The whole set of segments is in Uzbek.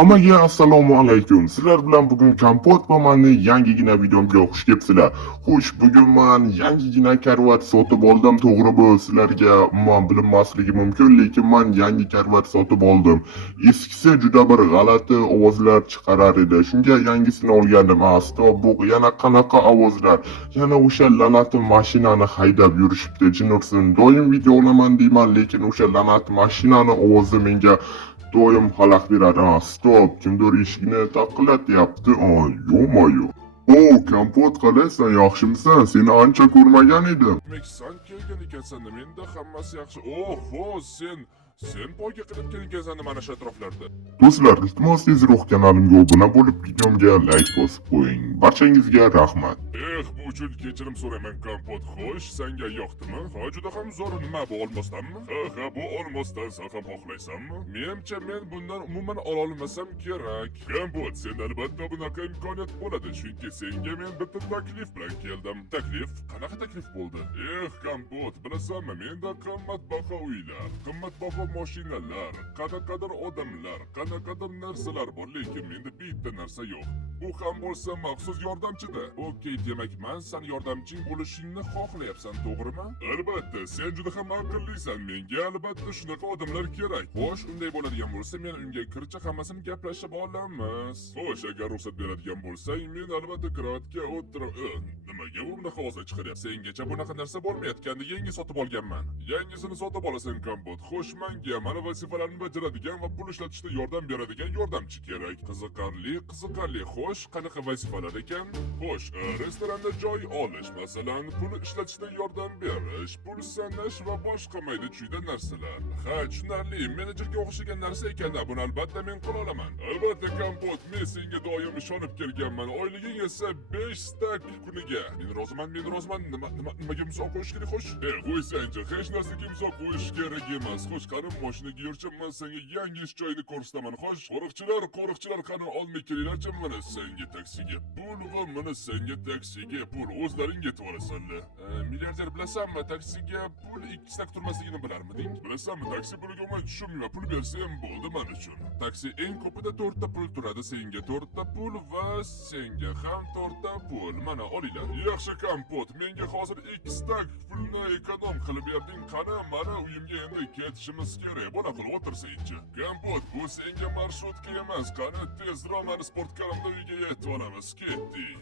Hammaga assalomu alaykum. Sizlar bilan bugun Kompot va meni yangigina videomga xush kelibsizlar. Xo'sh, bugun men yangigina karvat sotib oldim. To'g'ri bu sizlarga umuman bilinmasligi mumkin, lekin men yangi karvat sotib oldim. Eskisi juda bir g'alati ovozlar chiqarar edi. Shunga yangisini olgandim. Stop, bu yana qanaqa ovozlar? Yana o'sha la'nati mashinani haydab yurishibdi. Jin ursin. Doim video olaman deyman, lekin o'sha la'nati mashinani ovozi menga doim xalaq beradi. Stop, kimdir eshikni taqillatyapti. Yo'mayo. Kompot, qalaysan, yaxshimisan? Seni ancha ko'rmagan edim. Demak, sen kelgan ekansan, menda hammasi yaxshi. Sen poyga qilayotgan ekansan mana shu atroflarda. Do'stlar, iltimos tezroq kanalimga obuna bo'lib, videomga like bosib qo'ying. Barchangizga rahmat. Bu uchun kechirim so'rayman, Kompot. Xo'sh, senga yoqdimi? Juda ham zo'r. Nima bu, olmosdanmi? Bu olmosdan sen ham xohlaysanmi? Menimcha men bundan umuman ola olmasam kerak. Kompot, sen albatta bunaqa imkoniyat bo'ladi, chunki senga men bitta taklif bilan keldim. Taklif? Qanaqa taklif bo'ldi? Kompot, bilasanmi, menda qimmatbaho uylar, qimmatbaho mashinalar, qanaqadir odamlar, qanaqadir narsalar bor, lekin menda bitta narsa yo'q. Bu ham bo'lsa maxsus yordamchida. Okey, demak men sen yordamching bo'lishingni xohlayapsan, to'g'rimi? Albatta, sen juda ham aqllisan. Menga albatta shunaqa odamlar kerak. Xo'sh, unday bo'ladigan bo'lsa, men unga kircha hammasini gaplashib olamiz. Xo'sh, agar ruxsat beradigan bo'lsang, men albatta karavotga o'tirib. Nimaga bu bunaqa ovoz chiqaryapsan? Sengacha bunaqa narsa bo'lmayotgandi. Yangi sotib olganman. Yangisini sotib olasan, Kompot. Xo'sh, menga mana vazifalarni bajaradigan va pul ishlatishda yordam beradigan yordamchi kerak. Qiziqarli. Xo'sh, qanaqa vazifalar ekan? Xo'sh, restoranda joy olish, masalan, pul ishlatishda yordam berish, pul sanash va boshqa mayda-chuyda narsalar. Tushunarli. Menejerga o'xshagan narsa ekan-da, buni albatta men qila olaman. Albatta, Kompot, men senga doim ishonib kelganman. Oyliging esa 5 stak kuniga. Men roziman. Nimaga imzo qo'yish kerak, xo'sh? Qo'ysangchi, hech narsaga imzo qo'yish kerak emas. Xo'sh, qani mashinaga yurchim, men senga yangi ish joyini ko'rsataman. Xo'sh, qo'riqchilar qani olmay kelinglarchi, mana senga taksiga pul va mana senga taksiga pul. O'zlaring yetib olasanlar. Milliarder, bilasanmi, taksiga pul 2 stak turmasligini bilarmiding? Bilasanmi, taksi puliga men tushunmayman. Pul bersam bo'ldi men uchun. Taksi eng ko'pida 4 ta pul turadi. Senga 4 ta pul va senga ham 4 ta pul. Mana olinglar. Yaxshi, Kompot, menga hozir 2 stak pulni ekonom qilib berding. Qani, mana uyimga endi ketishimiz kerak. Buna qilib o'tirsangchi. Kompot, bu senga marsrutka emas. Qani, tezroq meni sportkarimda uyga yetib olamiz. Ketdik.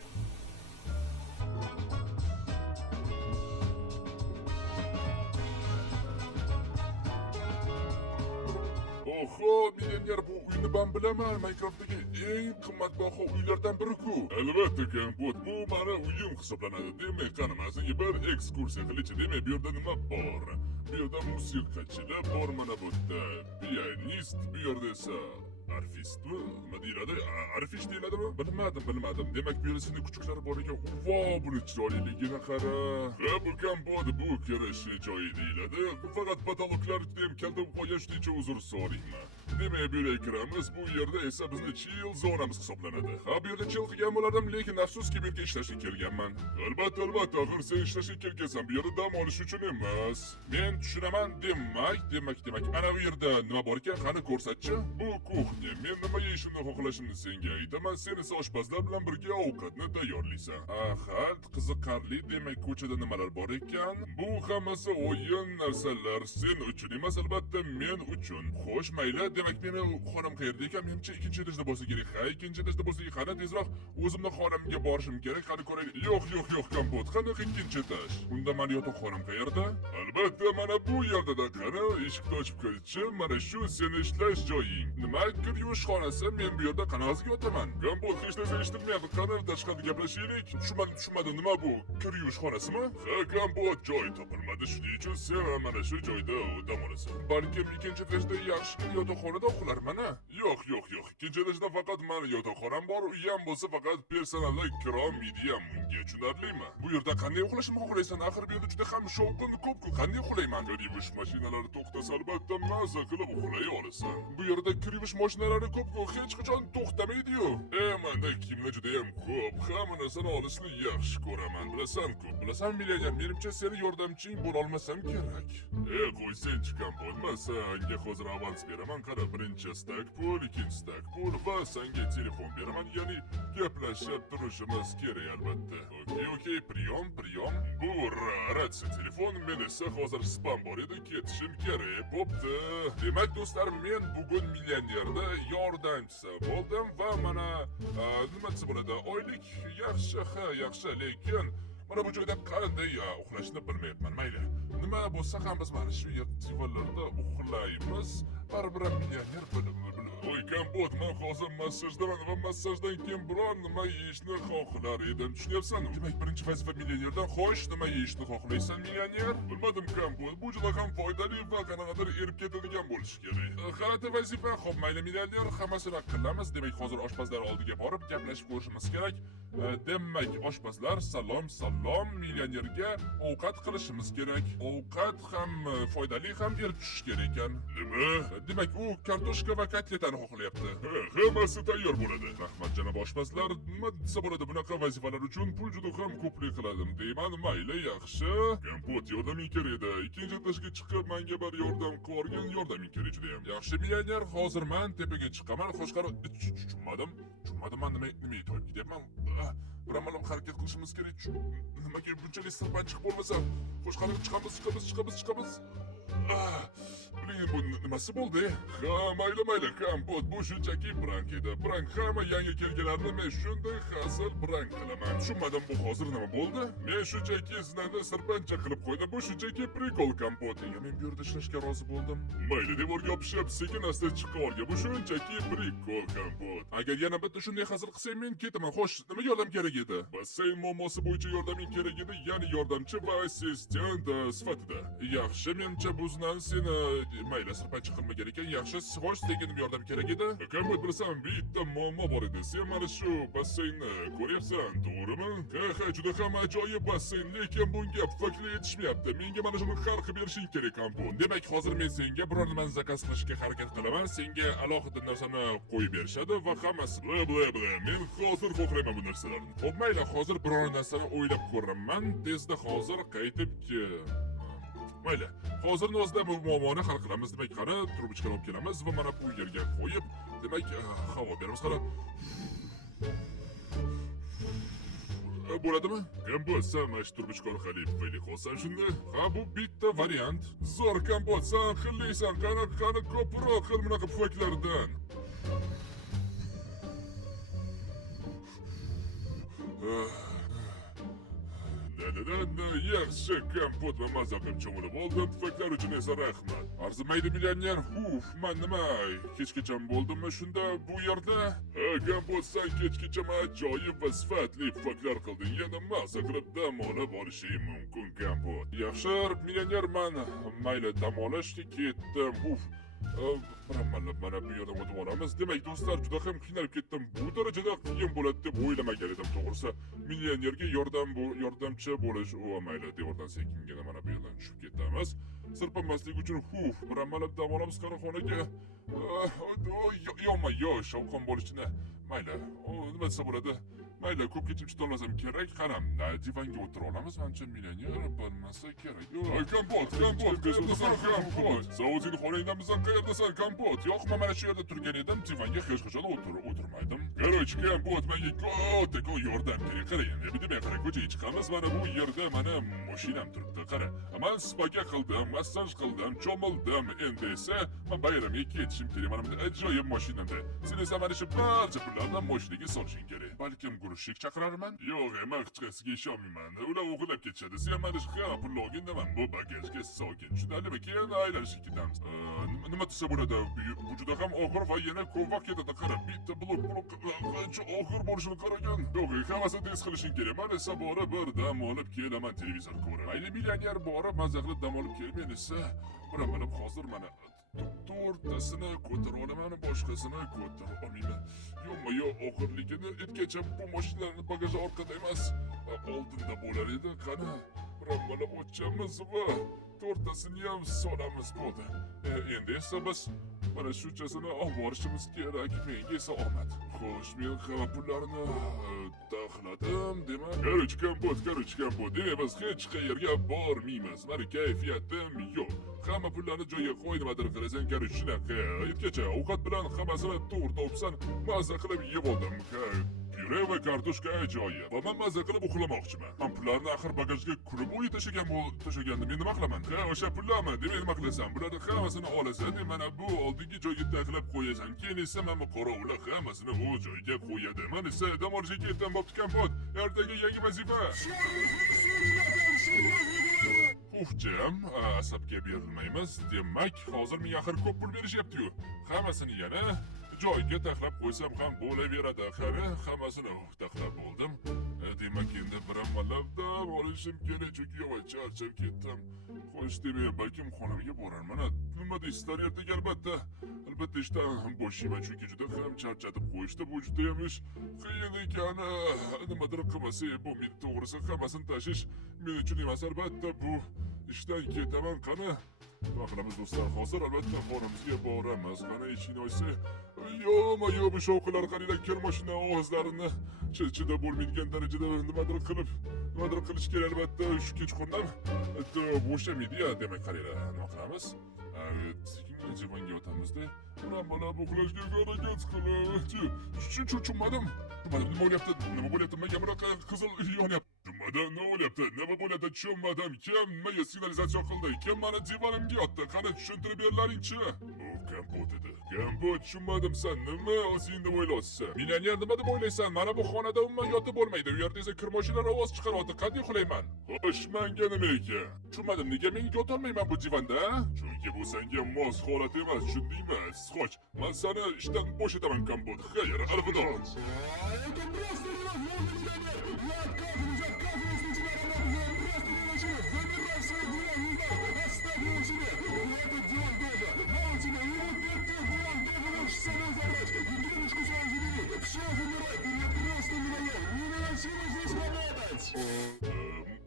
Millioner, bu uyni ben bilaman. Minecraft'dagi eng qimmatbaho uylardan biri-ku. Albatta, Kompot, bu meni uyim hisoblanadi. Demak, qani, men senga bir ekskursiya qilishchi. Demak, bu yerda nima bor? Bu yerda musiqachilar bor, mana bu yerda pianist, bu yerda esa arfistmi? Nima deyiladi? Arfish deyiladimi? Bilmadim. Demak, bu yerda sening kuchuklari bor ekan. Buni chiroyliligini qara. Bu Kompot, bu kirish joyi deyiladi. Faqat patologlar ham keltirib qo'ygan, shuning uchun uzr so'rayman. Demak, bu yerga kiramiz. Bu yerda esa bizni chill zonamiz hisoblanadi. Bu yerda chill qilgan bo'lardim, lekin afsuski, bu yerga ishlashga kelganman. Albatta, axir sen ishlashga kelgansan. Bu yerda dam olish uchun emas. Men tushunaman. Demak, ana bu yerda nima bor ekan? Qani ko'rsatchi. Bu kuxnya. Men nima yeyishimni xohlashimni senga aytaman. Sen esa oshpazlar bilan birga ovqatni tayyorlaysan. Qiziqarli. Demak, ko'chada nimalar bor ekan? Bu hammasi o'yin narsalar. Sen uchun emas, albatta men uchun. Xo'sh, mayli. Demak, meni xonam qayerda ekan? Menimcha ikkinchi etajda bo'lsa kerak. Ikkinchi etajda bo'lsa kerak. Qani tezroq o'zimning xonamga borishim kerak. Qani ko'raylik. Yo'q, Kompot. Qanaqa ikkinchi etaj? Unda meni yotoqxonam qayerda? Albatta, mana bu yerda. Qani, eshikni ochib qo'ychi. Mana shu seni ishlash joying. Nima, kir yuvish xonasi? Men bu yerda qanaqasiga yotaman? Kompot, hech narsa eshitmayapti. Qani, tashqarida gaplashaylik. Tushunmadim. Nima bu? Kir yuvish xonasimi? Kompot, joy topilmadi. Shuning uchun sen mana shu joyda dam olasan. Balkim ikkinchi etajda yaxshi yotoqxonada uxlarman. Yo'q. Ikkinchi etajda faqat meni yotoqxonam bor. Uyam bo'lsa faqat personallar kirom medium. Unga tushunarlimi? Bu yerda qanday uxlashimni xohlaysan? Axir bu yerda juda ham shovqin ko'p-ku. Qanday uxlayman? Kir yuvish mashinalari to'xtasa albatta maza qilib uxlay olasan. Bu yerda kir yuvish mashinalari ko'p-ku. Hech qachon to'xtamaydi-yu. Menda kiyimlar juda ham ko'p. Hamma narsani olishni yaxshi ko'raman. Bilasan, millioner, menimcha seni yordamching bo'la olmasam kerak. Qo'ysangchi, Kompot, men senga hozir avans beraman. Qani, Qara, birinchi stak pul, ikkinchi stak pul va senga telefon beraman, ya'ni gaplashib turishimiz kerak albatta. Okey, priyom. Bu ratsiya telefon, men esa hozir spam bor edi, ketishim kerak. Bo'pti. Demak, do'stlar, men bugun millionerda yordamchisi bo'ldim va mana nima desa bo'ladi, oylik yaxshi, lekin mana bu joyda qanday uxlashni bilmayapman. Mayli, nima bo'lsa ham biz mana shu divanlarda uxlaymiz. Baribir millioner bo'lib. Voy Kompot, men hozir massajdaman va massajdan keyin biron nima yeyishni xohlar edim. Tushunyapsanmi? Demak, birinchi vazifa millionerdan. Xo'sh, nima yeyishni xohlaysan, millioner? Bilmadim, Kompot. Bu juda ham foydali va qanaqadir erib ketadigan bo'lishi kerak. G'alati vazifa. Xo'p, mayli millioner, hammasini qilamiz. Demak, hozir oshpazlar oldiga borib gaplashib ko'rishimiz kerak. Demak, oshpazlar, salom, millionerga ovqat qilishimiz kerak. Ovqat ham foydali, ham erib tushish kerak ekan. Nima? Demak, u kartoshka va kotletani xohlayapti. Hammasi tayyor bo'ladi. Rahmat janob oshpazlar. Nima desa bo'ladi, bunaqa vazifalar uchun pul juda ham ko'plik qiladim deyman. Mayli, yaxshi. Kompot, yordaming kerak edi. Ikkinchi etajga chiqib menga bir yordam qilgan, yordaming kerak juda ham. Yaxshi millioner, hozir men tepaga chiqaman. Xo'shqaro, tushunmadim. Men nima aytib ketyapman? Biromalam harakat qilishimiz kerak. Nimaga bunchalik sirpanchiq bo'lmasa? Xo'shqaro, chiqamiz. Bu nimasi bo'ldi? Ha, mayli, Kompot, bu shunchaki prank edi. Prank hamma yangi kelganlarni men shunday hazil prank qilaman. Tushunmadim, bu hozir nima bo'ldi? Men shunchaki sizlarni sirpancha qilib qo'ydim. Bu shunchaki prikol, Kompot. Men bu yerda ishlashga rozi bo'ldim. Mayli, devorga yopishib, sekin-asta chiqib olgan. Bu shunchaki prikol, Kompot. Agar yana bitta shunday hazil qilsang, men ketaman. Xo'sh, nima yordam kerak edi? Basseyn muammosi bo'yicha yordaming kerak edi, ya'ni yordamchi va assistent sifatida. Yaxshi, menimcha buzdan seni mayli sirpanchiq qilmagan ekan. Yaxshi, xo'sh, senga nima yordam kerak edi? Kompot, bilasan, bitta muammo bor edi. Sen mana shu basseynni ko'ryapsan, to'g'rimi? Ha, juda ham ajoyib basseyn, lekin bunga pufakli yetishmayapti. Menga mana shuni hal qilib berishing kerak, Kompot. Demak, hozir men senga biror nimani zakaz qilishga harakat qilaman. Senga alohida narsani qo'yib berishadi va hammasi bla. Men hozir xohlayman bu narsalarni. Xo'p, mayli, hozir biror narsani o'ylab ko'raman. Tezda hozir qaytib mayli, hozir o'zida bu muammoni hal qilamiz. Demak, qara, trubочкani olib kelamiz va mana bu yerga qo'yib, demak, havo beramiz. Qara. Bo'ladimi? Kompot, sen mana shu trubочка orqali pufayli qolsan shunda. Ha, bu bitta variant. Zo'r, Kompot, sen xillaysan. Qani ko'proq qil bunaqa pufaklardan. Yaxshi, Kompot, va mazza qilib cho'milib oldim. Pufaklar uchun esa rahmat. Arzimaydi millioner. Men nima kechgacha bo'ldimmi shunda bu yerda? Ha, Kompot, sen kechgacha ajoyib va sifatli pufaklar qilding. Yana mazza qilib dam olib olishing mumkin, Kompot. Yaxshi, millioner, men mayli dam olishga ketdim. Mana bu yerdan o'tib olamiz. Demak, do'stlar, juda ham qiynalib ketdim. Bu darajada qiyin bo'ladi deb o'ylamagan edim, to'g'risi. Millionerga yordamchi bo'lish, mayli, devordan sekingina mana bu yerdan tushib ketamiz. Sirpanmaslik uchun biromalab dam olamiz qaraxonaga. Yo, shovqin bo'lishini. Mayli, nima desa bo'ladi? Mayli, ko'p kechib chidolmasam kerak. Qaram, divanga o'tirib olamiz. Menimcha millioner bo'lmasa kerak. Kompot, sen o'zingni xonangdanmisan, qayerdasan, Kompot? Yo'q, men mana shu yerda turgan edim, divanga hech qachon o'tirmaydim. Qaroch, Kompot, menga katta yordam kerak. Qara, endi demak, qara, ko'chaga chiqamiz. Mana bu yerda mana mashinam turibdi. Qara, men spaga qildim, massaj qildim, cho'mildim. Endi esa men bayramga ketishim kerak. Mana bunday ajoyib mashinamda. Sen esa mana shu barcha pullarni mashinaga solishing kerak. Balkim gurushlik chaqirarman? Yo'q, men hech qaysiga ishonmayman. Ular o'g'irlab ketishadi. Sen mana shu pulni olganda men bu bagajga solgin. Tushunarlimi? Keyin aylanishga ketamiz. Nima desa bo'ladi? Bu juda ham og'ir va yana ko'p vaqt ketadi. Qara, bitta blok qancha og'ir bo'lishini qaragan. Yo'q, hammasini tez qilishing kerak. Men esa borib bir dam olib kelaman, televizor ko'raman. Mayli, millioner borib mazza qilib dam olib kelmen esa, biroq hozir mana to'rtasini ko'tara olaman, boshqasini ko'tara olmayman. Yo'q, og'irligini aytgacha bu mashinalarning bagaji orqada emas, oldinda bo'lar edi. Qani, biroq ochamiz va to'rtasini ham solamiz bo'ldi. Endi esa biz mana shunchasini olib borishimiz kerak. Menga esa omad. Xo'sh, men hamma pullarni taxladim, demak. Qaroch, Kompot. Biz hech qayerga bormaymiz. Meni kayfiyatim yo'q. hamma pullarni joyiga qo'y, nimadir qilasan, kari shunaqa. Yetgacha ovqat bilan hammasini to'g'ri topsan, mazza qilib yeb oldim. Pyure va kartoshka ajoyib. Va men mazza qilib uxlamoqchiman. Men pullarni axir bagajga kurib o'yi tashagandim. Men nima qilaman? O'sha pullarmi? Demak nima qilasan? Bularni hammasini olasan, mana bu oldingi joyga taxlab qo'yasan. Keyin esa mana bu qorovullar hammasini o'z joyiga qo'yadi. Men esa dam olishga ketdim, bo'pti kompot. Ertaga yangi vazifa. Ufjam, asabga berilmaymiz. Demak, hozir menga axir ko'p pul berishyapti-yu. Hammasini yana joyiga taxlab qo'ysam ham bo'laveradi. Qani, hammasini taxlab oldim. Demak, endi bir amallab olishim kerak, chunki yavaş charchab ketdim. Xo'sh, demak, balkim xonamga borarman. Nima deysizlar ertaga albatta ishdan bo'shayman, chunki juda ham charchatib qo'yishdi. Bu juda ham ish qiyin ekan. Nimadir qilmasak bo'lmaydi, to'g'risi hammasini tashish men uchun emas. Albatta bu ishdan ketaman. Qani, nima qilamiz do'stlar? Hozir albatta xonamizga boramiz. Qani, eshikni ochsa, yo bu shovqinlar qaranglar, kir mashina ovozlarini chida bo'lmaydigan darajada nimadir qilish kerak albatta. Shu kechqurun bo'shamaydi-ya, demak qaranglar, nima qilamiz? Sekinga divanga yotamiz-da. Mana uxlashga harakat qilamiz. Tushunmadim. Nima bo'lyapti? Menga bunaqa qizil yonyapti. Nima bo'lyapti? Tushunmadim. Kim menga signalizatsiya qildi? Kim meni divonimga yotdi? Qani tushuntirib berlaring-chi. Kompot edi. Kompot, tushunmadim, sen nima o'zing deb o'ylaysan? Millioner nima deb o'ylaysan? Mana bu xonada umuman yotib bo'lmaydi. U yerda esa kirmoshlar ovoz chiqaryapti. Qanday uxlayman? Xo'sh, menga nima ekan? Tushunmadim, nega men yotolmayman bu divanda? Chunki bu senga mos holat emas, tushundingmi? Xo'sh, men seni ishdan bo'shataman, kompot. Xayr, alvido.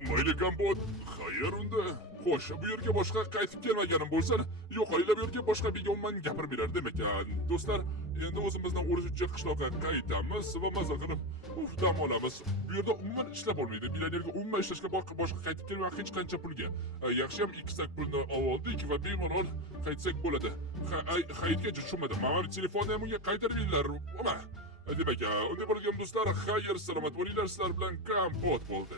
Mayli kompot, xayr unda. Xo'sh, bu yerga boshqa qaytib kelmaganim bo'lsa, yo'qolinglar bu yerga boshqa bir umuman gapirmaylar demak. Do'stlar, endi o'zimizdan o'rishcha qishloqqa qaytamiz va maza qilib dam olamiz. Bu yerda umuman ishlab bo'lmaydi. Millionerga umuman ishlashga boshqa qaytib kelmay hech qancha pulga. Yaxshi ham 2 sak pulni oldik va bemalol qaytsak bo'ladi. Hayitgacha tushunmadim. Mana telefonni ham unga qaytarib beringlar. Demak, unday bo'lgan do'stlar, xayr, salomat bo'linglar. Sizlar bilan kompot bo'ldi.